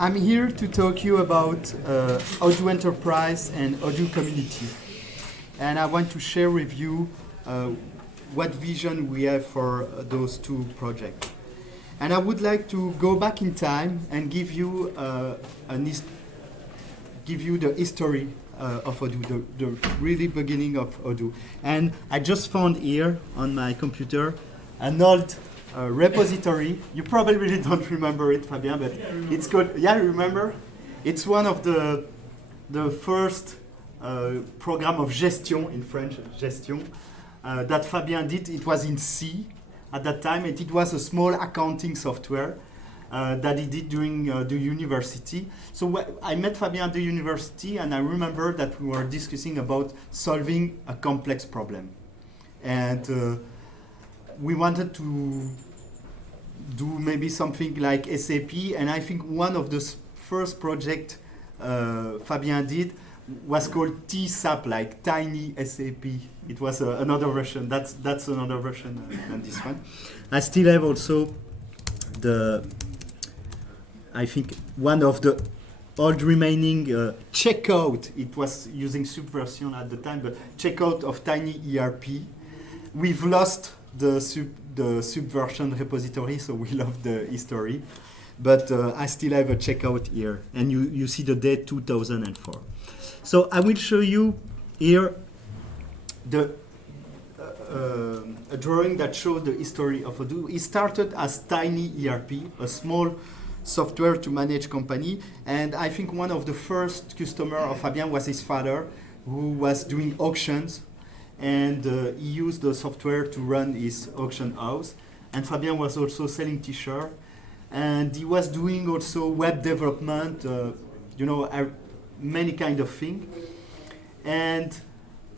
I'm here to talk to you about Odoo Enterprise and Odoo Community. And I want to share with you what vision we have for those two projects. And I would like to go back in time and give you the history of Odoo, the really beginning of Odoo. And I just found here on my computer an old repository. You probably really don't remember it, Fabien, but it's called, yeah, remember? It's one of the first program of gestion, in French, gestion, that Fabien did. It was in C at that time, and it was a small accounting software that he did during the university. So I met Fabien at the university, and I remember that we were discussing about solving a complex problem. And we wanted to do maybe something like SAP, and I think one of the first projects Fabien did was called TSAP, like Tiny SAP. It was another version. That's another version than this one. I still have also I think one of the old remaining checkout. It was using Subversion at the time, but checkout of Tiny ERP. We've lost the Subversion repository, so we love the history. But I still have a checkout here, and you see the date 2004. So I will show you here a drawing that shows the history of Odoo. It started as Tiny ERP, a small software to manage company, and I think one of the first customers of Fabien was his father, who was doing auctions, and he used the software to run his auction house. And Fabien was also selling t-shirts, and he was doing also web development, many kind of things. And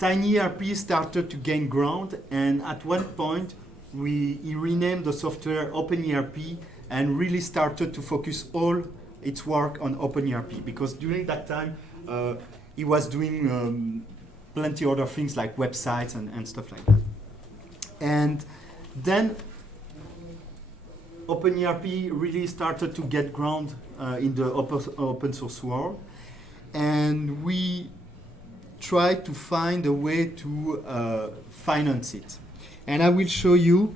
Tiny ERP started to gain ground, and at one point he renamed the software OpenERP and really started to focus all its work on OpenERP, because during that time he was doing plenty other things like websites and stuff like that. And then OpenERP really started to get ground in the open source world, and we tried to find a way to finance it. And I will show you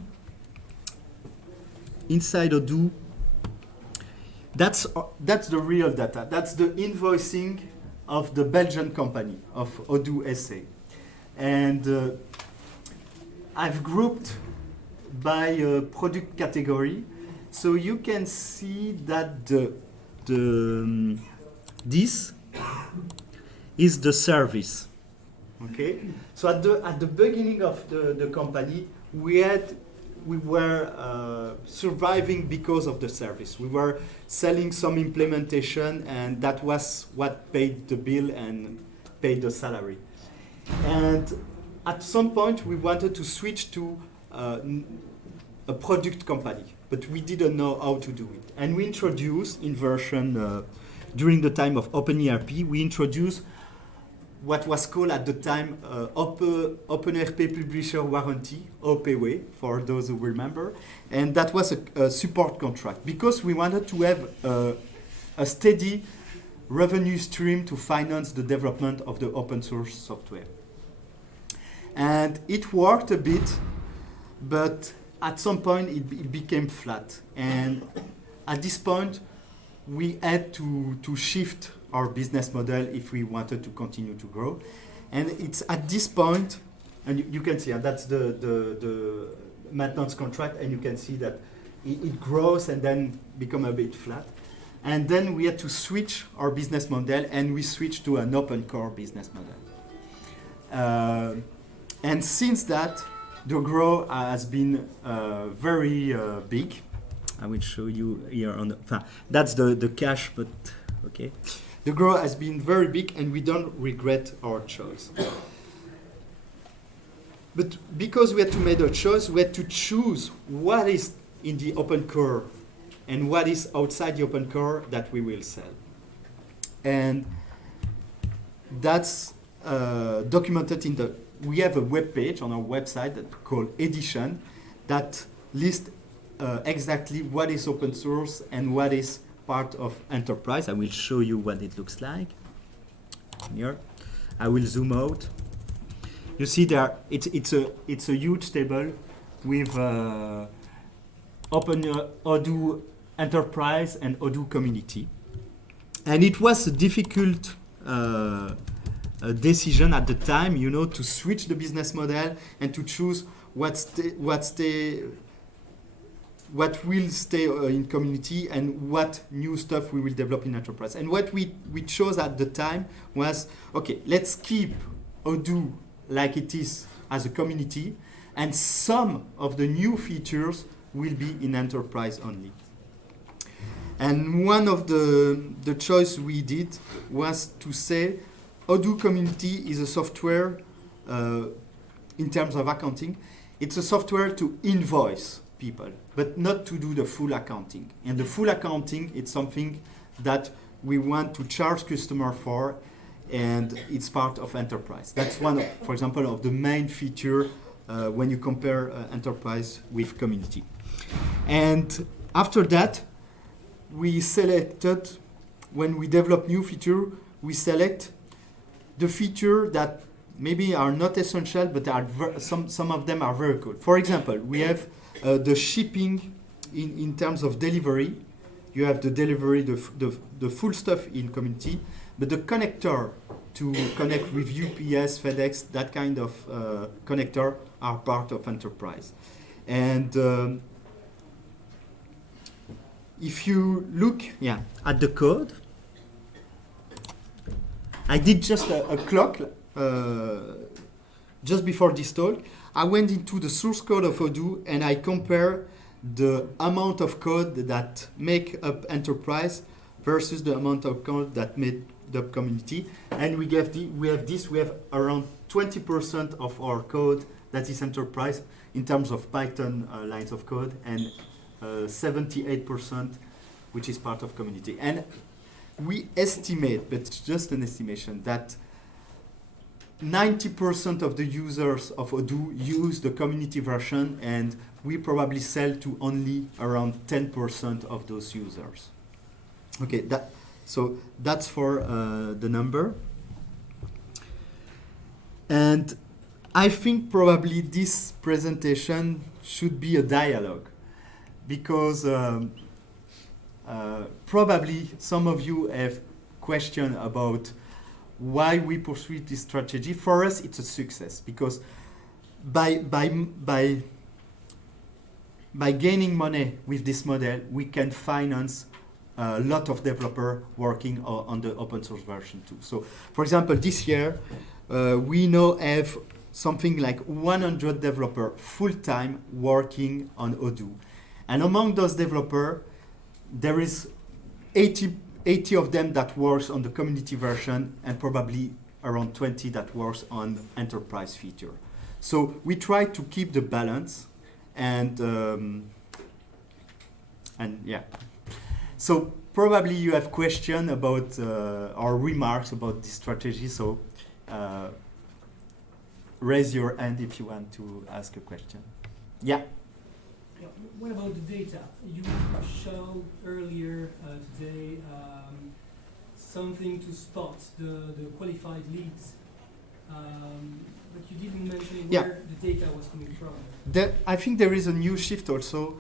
inside Odoo. That's the real data. That's the invoicing of the Belgian company, of Odoo SA. And I've grouped by a product category. So you can see that this is the service. Okay? So at the beginning of the company, we were surviving because of the service. We were selling some implementation, and that was what paid the bill and paid the salary. And at some point, we wanted to switch to a product company, but we didn't know how to do it. And we introduced, in version, during the time of OpenERP, we introduced what was called at the time OpenERP Publisher Warranty, OPW, for those who remember. And that was a support contract, because we wanted to have a steady revenue stream to finance the development of the open source software. And it worked a bit, but at some point it became flat. And at this point, we had to shift our business model if we wanted to continue to grow. And it's at this point, and you can see, and that's the maintenance contract, and you can see that it grows and then become a bit flat. And then we had to switch our business model, and we switched to an open core business model. And since that, the growth has been very big. I will show you here on the, that's the cash, but okay. The growth has been very big, and we don't regret our choice. But because we had to make a choice, we had to choose what is in the open core and what is outside the open core that we will sell. And that's documented in we have a web page on our website that called Edition that lists exactly what is open source and what is part of enterprise. I will show you what it looks like. Here, I will zoom out. You see there, it's a huge table with Open Odoo Enterprise and Odoo Community, and it was a difficult decision at the time, you know, to switch the business model and to choose what will stay in community and what new stuff we will develop in enterprise. And what we chose at the time was, okay, let's keep Odoo like it is as a community, and some of the new features will be in enterprise only. And one of the choice we did was to say Odoo Community is a software, in terms of accounting, it's a software to invoice people, but not to do the full accounting. And the full accounting, it's something that we want to charge customer for, and it's part of enterprise. That's one, for example, of the main feature when you compare enterprise with community. And after that, we selected, when we develop new feature, we select the feature that maybe are not essential, but are some of them are very good. For example, we have the shipping in terms of delivery. You have the delivery, the full stuff in community, but the connector to connect with UPS, FedEx, that kind of connector are part of enterprise. And if you look at the code, I did just a clock just before this talk. I went into the source code of Odoo and I compare the amount of code that make up enterprise versus the amount of code that made the community. And we have around 20% of our code that is enterprise in terms of Python lines of code, and 78% which is part of community. And we estimate, but it's just an estimation, that 90% of the users of Odoo use the community version, and we probably sell to only around 10% of those users. Okay, so that's for the number. And I think probably this presentation should be a dialogue, because probably some of you have questions about why we pursue this strategy. For us, it's a success, because by gaining money with this model, we can finance a lot of developers working on the open source version too. So, for example, this year, we now have something like 100 developers full-time working on Odoo. And among those developers, there is 80 of them that works on the community version, and probably around 20 that works on enterprise feature. So we try to keep the balance, and yeah. So probably you have questions about or remarks about this strategy. So raise your hand if you want to ask a question. Yeah. What about the data? You showed earlier today something to spot the qualified leads, but you didn't mention where the data was coming from. I think there is a new shift also.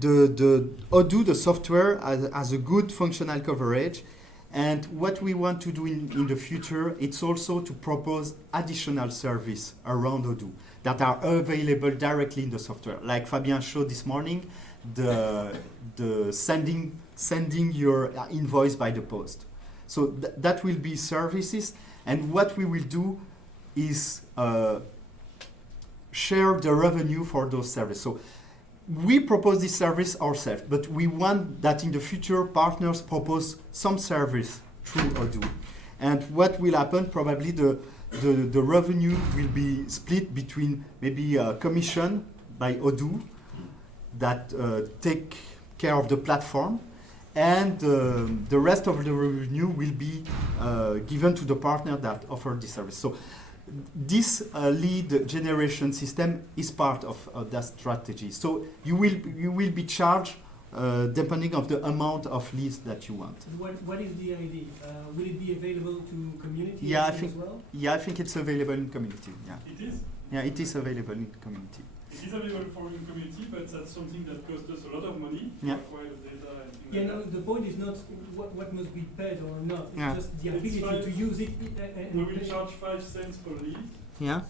The Odoo, the software, has a good functional coverage, and what we want to do in the future, it's also to propose additional service around Odoo that are available directly in the software. Like Fabien showed this morning, the sending your invoice by the post. So that will be services, and what we will do is share the revenue for those services. So we propose this service ourselves, but we want that in the future partners propose some service through Odoo. And what will happen, probably the revenue will be split between maybe a commission by Odoo that take care of the platform, and the rest of the revenue will be given to the partner that offer this service. So this lead generation system is part of that strategy. So you will be charged depending on the amount of leads that you want. What is the idea? Will it be available to community Yeah, I as think well? yeah, I think it's available in community. Yeah, It is. yeah, it is available in community. It is available for the community, but that's something that costs us a lot of money Yeah. to acquire the data and things Yeah, like no, that. the point is not what must be paid or not. It's Yeah. just the It's ability fine. to use it. We will charge 5 cents per lead, Yeah.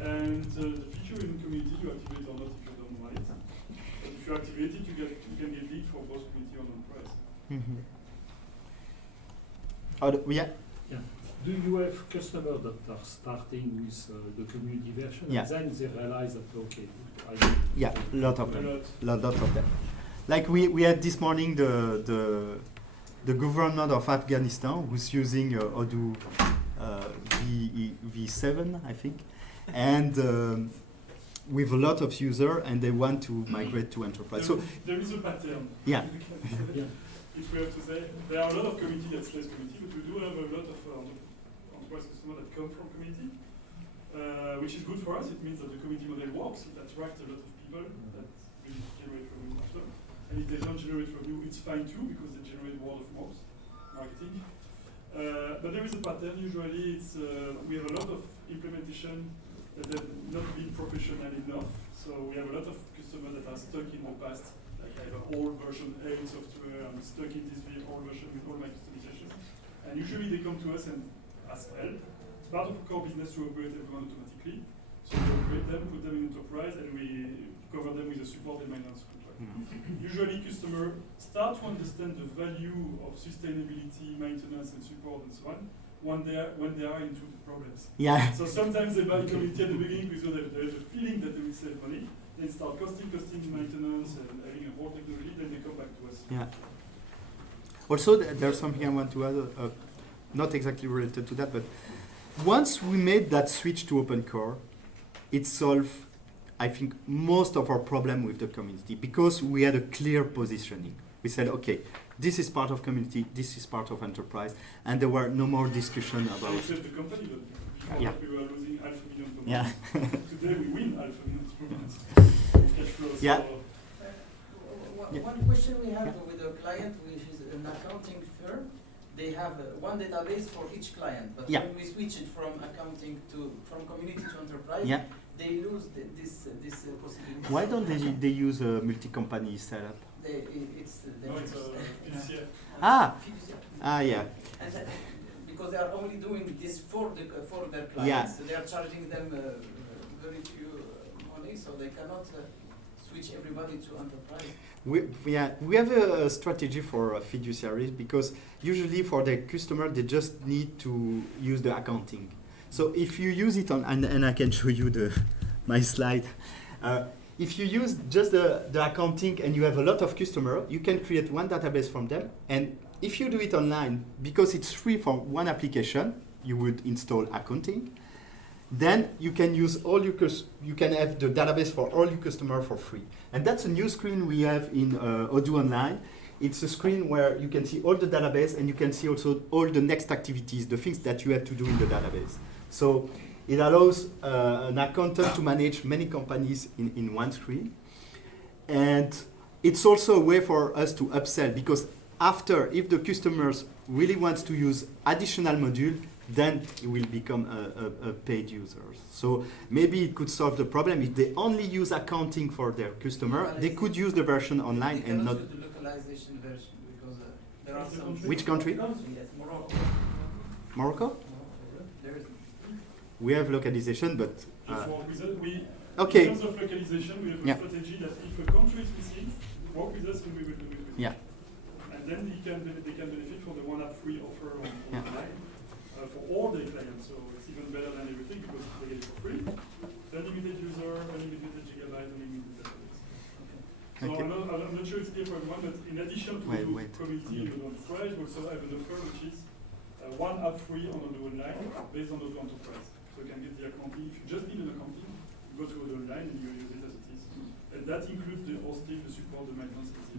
and the feature in community you activate or not if you don't want it. But if you activate it, you can get lead for both community and on-price. Mm-hmm. Yeah. Do you have customers that are starting with the community version Yeah. and then they realize that, okay, Yeah, a lot of A them. lot. Lot of them. Like we had this morning the government of Afghanistan who's using Odoo V7, I think, and with a lot of users, and they want to migrate to enterprise. So There is a pattern. yeah, Yeah. If we have to say, there are a lot of community that's less community, but we do have a lot of enterprise customers that come from community, which is good for us. It means that the community model works. It attracts a lot of people that will generate revenue after. And if they don't generate revenue, it's fine too, because they generate word of mouth marketing. But there is a pattern. Usually, it's we have a lot of implementation that have not been professional enough. So we have a lot of customers that are stuck in the past. Like I have an old version 8 software, I'm stuck in this old version with all my customization. And usually they come to us and ask help. It's part of our core business to operate everyone automatically. So we operate them, put them in enterprise, and we cover them with a support and maintenance contract. Usually customers start to understand the value of sustainability, maintenance, and support, and so on, when they are into the problems. yeah, So sometimes they buy community at the beginning because they have a feeling that they will save money. Then start costing maintenance and having a more technology, then they come back to us. yeah. Also, there's something I want to add, not exactly related to that, but once we made that switch to open core, it solved, I think, most of our problem with the community because we had a clear positioning. We said, okay, this is part of community, this is part of enterprise, and there were no more discussion about. Except the company, but before Yeah. that we were losing $500,000 per Yeah. month. Today we win $500,000 per month. Cash flow. Yeah. So Yeah. One question we have with a client, which is an accounting firm, they have one database for each client, but Yeah. when we switch it from accounting from community to enterprise, Yeah. they lose this possibility. Why don't they use a multi-company setup? It's no, it's fiduciary. Ah, fiduciary. yeah. And because they are only doing this for their clients, Yeah. so they are charging them very few money, so they cannot switch everybody to enterprise. We have a strategy for fiduciaries because usually for the customer they just need to use the accounting. So if you use it on, and I can show you my slide. If you use just the accounting and you have a lot of customers, you can create one database from them. And if you do it online, because it's free for one application, you would install accounting. Then you can use you can have the database for all your customers for free. And that's a new screen we have in Odoo Online. It's a screen where you can see all the database and you can see also all the next activities, the things that you have to do in the database. So it allows an accountant to manage many companies in one screen. And it's also a way for us to upsell because after, if the customers really wants to use additional module, then it will become a paid user. So maybe it could solve the problem. If they only use accounting for their customer, they could use the version online They and cannot not. use the localization version because there are some. Which country? Yes, Morocco. Morocco? There is. We have localization, but. just work with us. Okay. In terms of localization, we have a Yeah. strategy that if a country is missing, work with us and we will do it with you. Yeah. And then they can benefit from the one app free offer on Yeah. online for all the clients. So it's even better than everything because they get it for free. Unlimited user, unlimited gigabyte, unlimited database. So Okay. I'm not sure it's clear for everyone, but in addition to Wait. community and enterprise, we also have an offer which is one app free on Odoo Online based on Odoo Enterprise. So you can get the accounting. If you just need an accounting, you go to Odoo Online and you use it as it is. And that includes the hosting, the support, the maintenance, etc.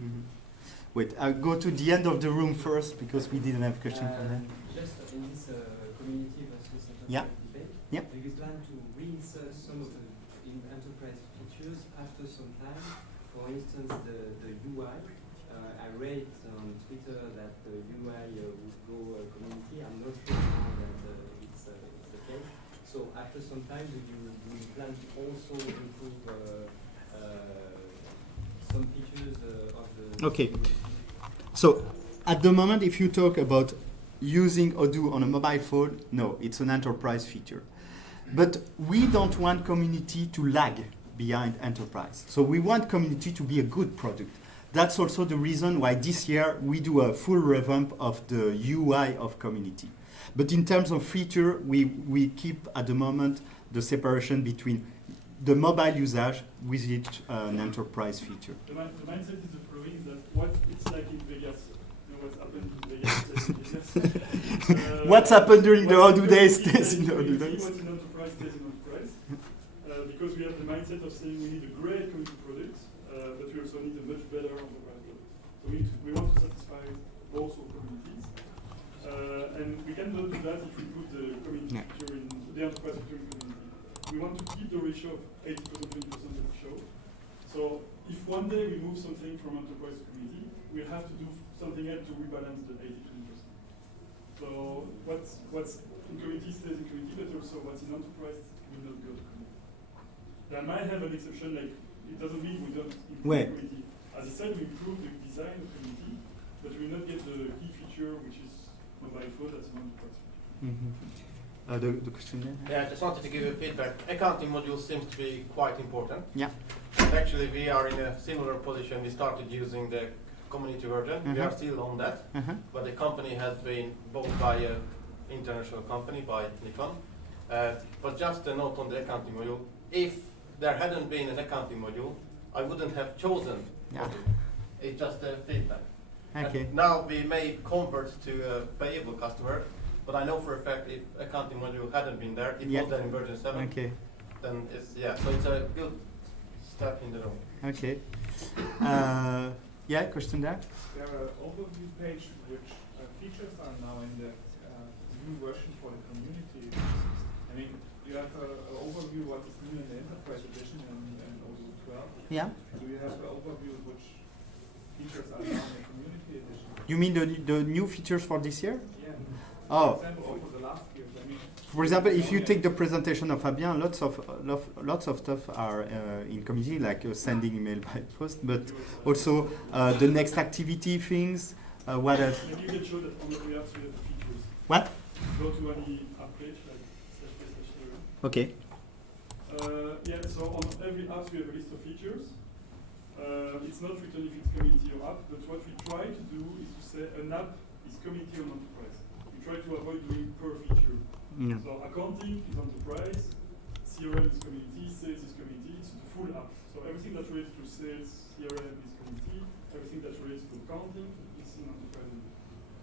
Wait, I'll go to the end of the room first because we didn't have question for that. Just in this community versus enterprise Yeah. debate, Yeah. do you plan to reinsert some of the enterprise features after some time? For instance, the UI read on Twitter that the UI would go community. I'm not sure now that it's the case. So after some time, do you plan to also improve some features of the Okay. community? So at the moment, if you talk about using Odoo on a mobile phone, no, it's an enterprise feature. But we don't want community to lag behind enterprise. So we want community to be a good product. That's also the reason why this year we do a full revamp of the UI of community. But in terms of feature, we keep at the moment the separation between the mobile usage with each an enterprise feature. The mindset is the following: is that what it's like in Vegas. You know what's happened in Vegas? stays in Vegas. What's happened during the what's Odoo in days community stays in the Odoo days. What's in enterprise stays in enterprise. Because we have the mindset of saying we need a great community product, but we also need a much better enterprise product. So we want to satisfy both of communities. And we cannot do that if we put the community feature in the enterprise feature in community. We want to keep the ratio of 80% 20% that we show. So if one day we move something from enterprise to community, we'll have to do something else to rebalance the 80-20%. So what's in community stays in community, but also what's in enterprise will not go to community. There might have an exception, like it doesn't mean we don't improve community. As I said, we improve the design of community, but we will not get the key feature, which is mobile phone, that's an enterprise feature. The question there? Yeah, I just wanted to give you feedback. Accounting module seems to be quite important. Yeah. Actually, we are in a similar position. We started using the community version. We are still on that, but the company has been bought by an international company, by Nikon. But just a note on the accounting module. If there hadn't been an accounting module, I wouldn't have chosen Odoo. It's just a feedback. Okay. And now we may convert to a payable customer, but I know for a fact if accounting module hadn't been there, it was there in version 7. Okay. Then it's so it's a good step in the room. Okay. Question there? There are an overview page which features are now in the new version for the community. I mean, you have an overview what is new in the enterprise edition and Odoo 12. Yeah. Do you have an overview which features are now in the community edition? You mean the new features for this year? Yeah. Oh. For example, over the last years, I mean. For example, if you take the presentation of Fabien, lots of stuff are in community, like sending email by post, but also the next activity things. What else? Maybe you can show that on the apps we have the features. What? Go to any app page, like /page/0. Okay. So on every app we have a list of features. It's not written if it's community or app, but what we try to do is to say an app is community or enterprise. We try to avoid doing per feature. Yeah. So accounting is enterprise, CRM is community, sales is community, it's the full app. So everything that relates to sales, CRM is community, everything that relates to accounting is in enterprise.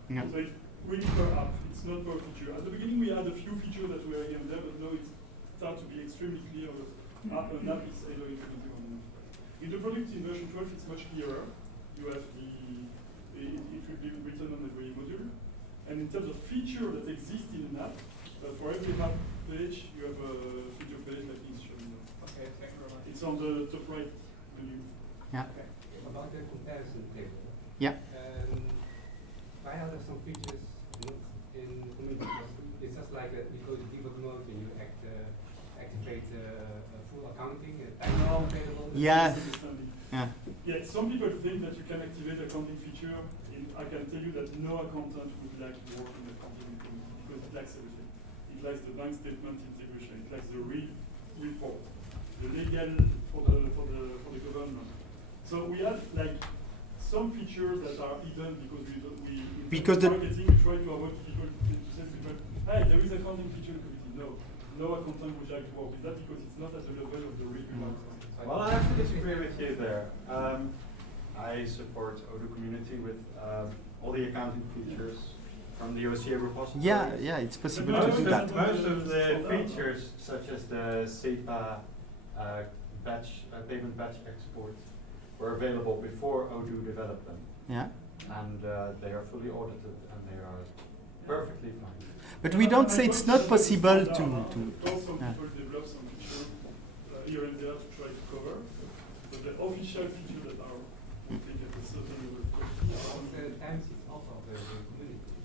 Yeah. So it's really per app, it's not per feature. At the beginning we had a few features that were here and there, but now it starts to be extremely clear that an app is either in community or in enterprise. In the product in version 12 it's much clearer. You have it will be written on every module. And in terms of feature that exists in an app, for every map page, you have a feature page like it's showing now. Okay, thank you very much. It's on the top right menu. Yeah. Okay. About the comparison table. Yeah. Why are there some features not in the community? It's just like you go to debug mode and you activate full accounting. Yeah. Yeah. Some people think that you can activate accounting feature. I can tell you that no accountant would like to work in accounting because it lacks everything. It likes the bank statement integration. It likes the report, the legal for the government. So we have like some features that are hidden because in marketing we try to avoid people to say to people, hey, there is accounting feature in community. No accountant would like to work with that because it's not at the level of the regular. Well, I have to disagree with you there. I support Odoo community with all the accounting features from the OCA repository. Yeah, it's possible to do that. Most of the features, such as the SEPA payment batch export, were available before Odoo developed them. Yeah. And they are fully audited and they are perfectly fine. But we don't say it's not possible to. Some people develop some features here and there to try to cover, but the official features that are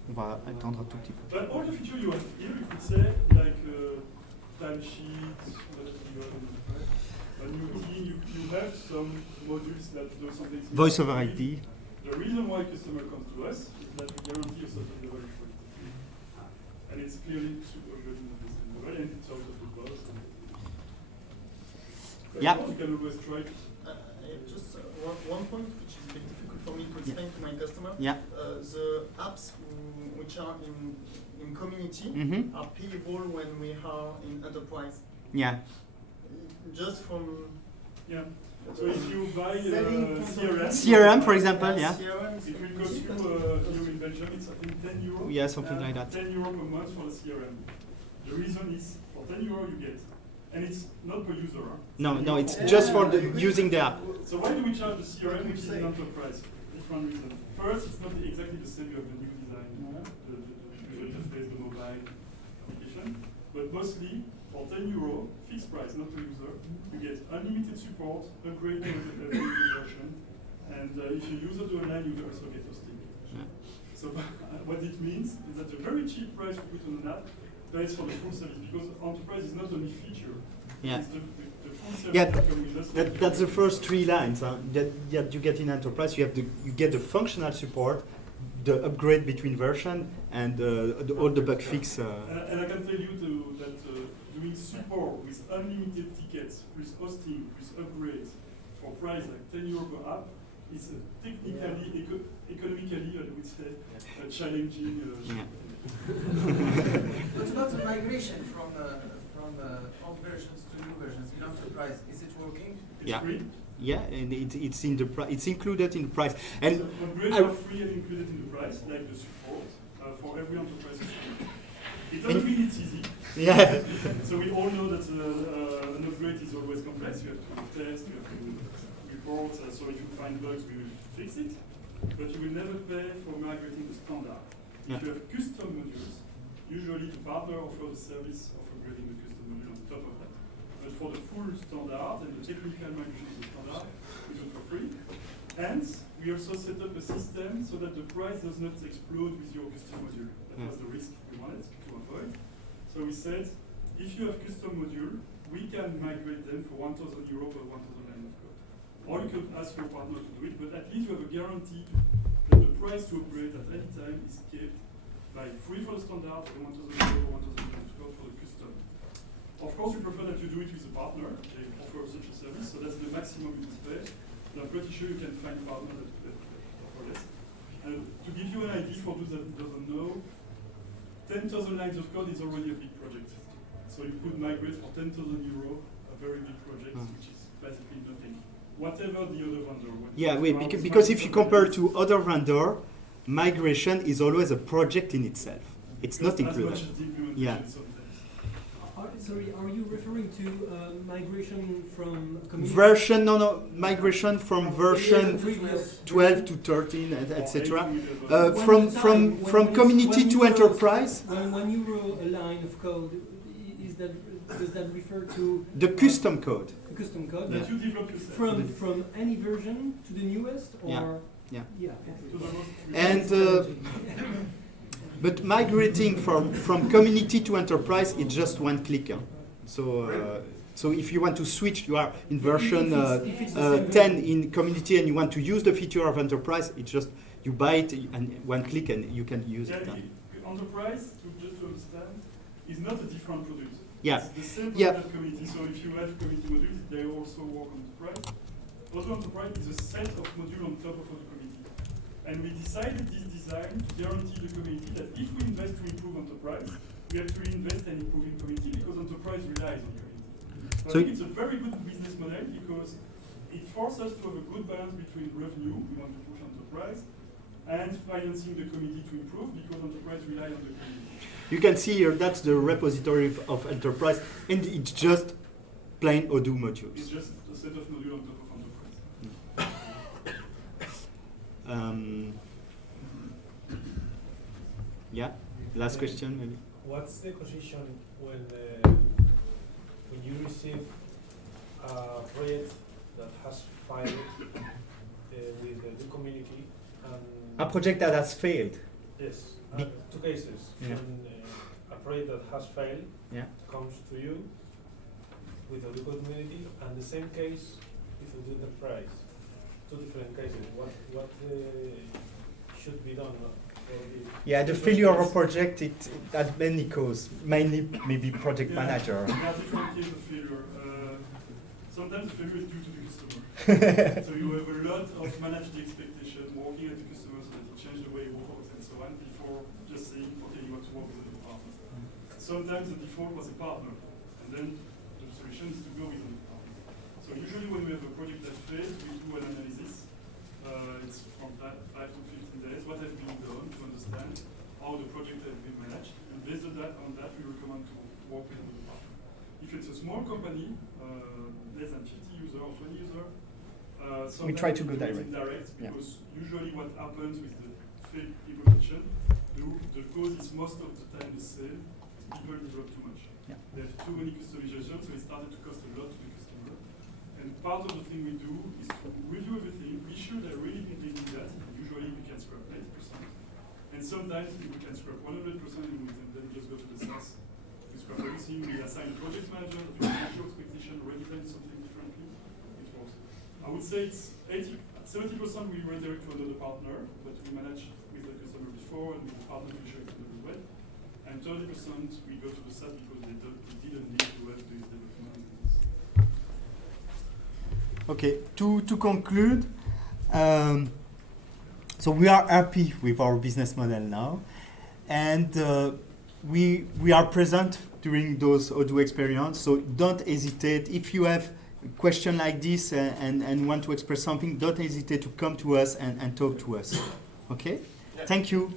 On va attendre un tout petit peu. But all the features you have here, you could say, like timesheets, on your team, you have some modules that do something similar. Voice over IP. The reason why customer comes to us is that we guarantee a certain level of quality. And it's clearly super good in this level, and it's out of the box. Yeah. You can always try to. Just one point which is a bit difficult for me to explain to my customer. Yeah. The apps which are in community Mm-hmm. are payable when we are in enterprise. Yeah. Just from Yeah. So if you buy Selling CRM, CRM, for example, yeah. CRM, it will cost you, here in Belgium, it's I think 10 euros. Yeah, something like that. 10 euro per month for the CRM. The reason is for 10 euro you get, and it's not per user. Huh? No, it's just for using the app. So why do we charge the CRM which is an enterprise? Different reasons. First, it's not exactly the same. You have the new design, the user interface, the mobile application, but mostly for 10 euro, fixed price, not per user, you get unlimited support, upgrade every version, and if you use it online, you also get hosting. Yeah. So what it means is that the very cheap price we put on an app pays for the full service, because enterprise is not only feature, Yeah. it's the full service Yeah, that comes with us. That's the first 3 lines that you get in enterprise. You get the functional support, the upgrade between version, and all the bug fix. And I can tell you that doing support with unlimited tickets, with hosting, with upgrades, for price like 10 euro per app, is technically, economically, I would say, challenging. Yeah. What about the migration from old versions to new versions in enterprise? Is it working? It's Yeah. free. Yeah, and it's in the it's included in the price. And So upgrades are free and included in the price, like the support for every enterprise customer. It doesn't mean it's easy. yeah, So we all know that an upgrade is always complex. You have to test, you have to report. So if you find bugs, we will fix it. But you will never pay for migrating the standard. Yeah. If you have custom modules, usually the partner offers the service of upgrading the custom module on top of that. But for the full standard and the technical migration of the standard, we do it for free. And we also set up a system so that the price does not explode with your custom module. That was the risk we wanted to avoid. So we said, if you have custom module, we can migrate them for 1,000 euro per 1,000 line of code. Or you could ask your partner to do it, but at least you have a guarantee that the price to upgrade at any time is kept by free for the standard, or 1,000 euro, 1,000 line of code for the custom. Of course, we prefer that you do it with a partner. They offer such a service, so that's the maximum you pay. And I'm pretty sure you can find a partner that offer less. And to give you an idea for those that doesn't know, 10,000 lines of code is already a big project. So you could migrate for 10,000 euro, a very big project, which is basically nothing. Whatever the other vendor. yeah. Wait, because if you compare to other vendor, migration is always a project in itself. It's not As much included. as the implementation Yeah. sometimes. Sorry, are you referring to migration from community? Version, no, migration from version Previous. 12 to 13, etc. Or anything with a- One From at a time, from when community you to wrote- enterprise, When you wrote a line of code, does that refer to the custom code. custom code? That you develop yourself. From any version to the newest, or Yeah. yeah. To the most And but migrating from community to enterprise, it's just one click. Huh? So if you want to switch, you are in version If it's the same 10 in community and you want to use the feature of enterprise, it's just you buy it and one click and you can use Yeah, it. Huh? enterprise, just to understand, is not a different product. Yeah. It's the same Yeah. product community. So if you have community modules, they also work on enterprise. Odoo Enterprise is a set of modules on top of Odoo community. And we decided this design to guarantee the community that if we invest to improve enterprise, we actually invest and improve in community because enterprise relies on community. So I think it's a very good business model because it forces us to have a good balance between revenue, we want to push enterprise, and financing the community to improve because enterprise rely on the community. You can see here that's the repository of enterprise, and it's just plain Odoo It's modules. just a set of modules on top of enterprise. Yeah. Last question, maybe. What's the position when you receive a project that has failed with the community? A project that has failed. Yes. Two cases. Yeah. When a project that has failed Yeah. comes to you with Odoo community, and the same case with Odoo enterprise. Two different cases. What should be done? For the Yeah, the failure of a project, it had many causes, mainly maybe project Yeah, manager. there are different cases of failure. Sometimes the failure is due to the customer. So you have a lot of manage the expectation, working at the customer so that you change the way you work and so on before just saying, okay, you have to work with a partner. Sometimes the default was a partner, and then the solution is to go with a partner. So usually when we have a project that fails, we do an analysis. It's from 5 to 15 days. What has been done to understand how the project has been managed, and based on that, we recommend to work with another partner. If it's a small company, less than 50 users or 20 users, We try to go direct. Because usually what happens with the failed implementation, the cause is most of the time the same. People develop too much. Yeah. They have too many customizations, so it started to cost a lot to the customer. And part of the thing we do is to review everything, be sure they're really building that. Usually we can scrap 90%. And sometimes we can scrap 100% and then just go to the SaaS. We scrap everything, we assign a project manager, we manage your expectation, redesign something differently. It works. I would say it's 70% we redirect to another partner, but we manage with the customer before and with the partner we show it another way. And 30% we go to the SaaS because they didn't need to have these development. Okay, to conclude, so we are happy with our business model now, and we are present during those Odoo experience. So don't hesitate if you have a question like this and want to express something. Don't hesitate to come to us and talk to us. Okay, Yeah. Thank you.